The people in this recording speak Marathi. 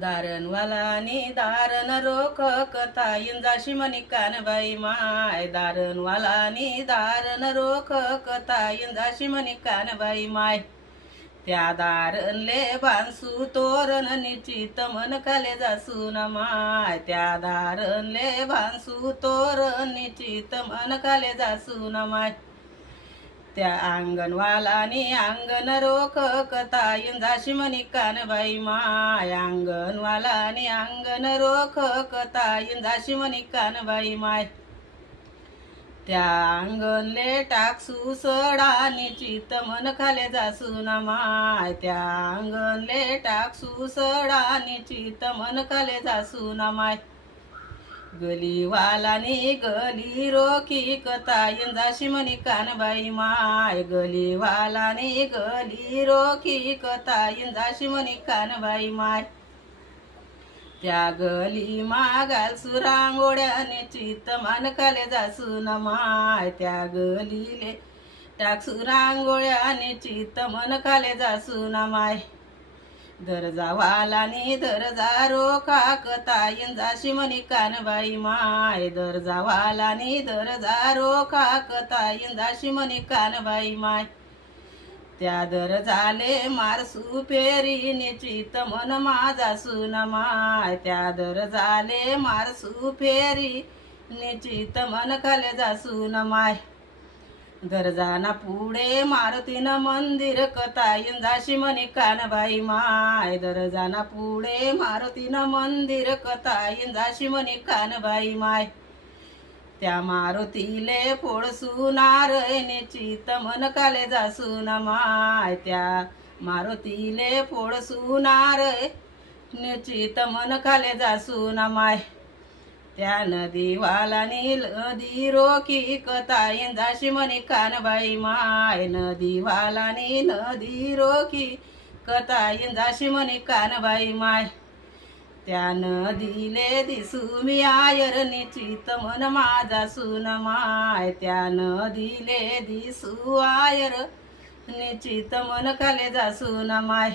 दारणवालानी दारण रोख कथा इंजाशी म्हणी कानबाई माय. दारणवालानी दारण रोख कथा इंजाशी म्हणी कानबाई माय. त्या दारणले बांसू तोरण निचित मन खाले जासून माय. त्या दारणले बांसू तोरण निचित मन खाले जासून माय. त्या अंगणवालानी अंगण रोख कथा इंजाशी म्हणी कानबाई माय. अंगणवालानी अंगण रोख कथा इंजाशी म्हणी कानबाई माय. त्या अंगणले टाकसू सडा निचित मन खाले जासून माय. त्या अंगणले टाकसू सडा निचित मन खाले जासून माय. गलीवालानी गली रोखी कथा इंजाशी म्हणी कानबाई माय. गलीवालानी गली रोखी कथा इंजाशी म्हणी कानबाई माय. त्या गली मागाल सुरांगोड्याने चित मन खाले जासून माय. त्या गलीले टाक सुरांगोड्याने चित मन खाले जासून माय. दर्जावालानी दर्जा रोखा कथा इंजाशी म्हणी कानबाई माय. दर्जावालानी दर्जा रोखा कथा इंजाशी म्हणी कानबाई माय. त्या दर्जाले मारसू फेरी निचित मन माझा सून माय. त्या दर्जाले मारसू फेरी निचित मन खाले जासून माय. दर्जाना पुढे मारुतीन मंदिर कथा इंजाशी म्हणी कानबाई माय. दर्जाना पुढे मारुतीन मंदिर कथा इंजाशी म्हणी कानबाई माय. त्या मारुतीले फोडसू नारळ निचित मन खाले जासून माय. त्या मारुतीले फोडसू नारळ निचित मन खाले जासून माय. त्या नदीवालानी नदी रोखी कथा इंजाशी म्हणी कानबाई माय. नदीवालानी नदी रोखी कथा इंजाशी म्हणी कानबाई माय. त्या नदीले दिसू मी आयर निचित मन माझा सून माय. त्या नदीले दिसू आयर निचित मन खाले जासून माय.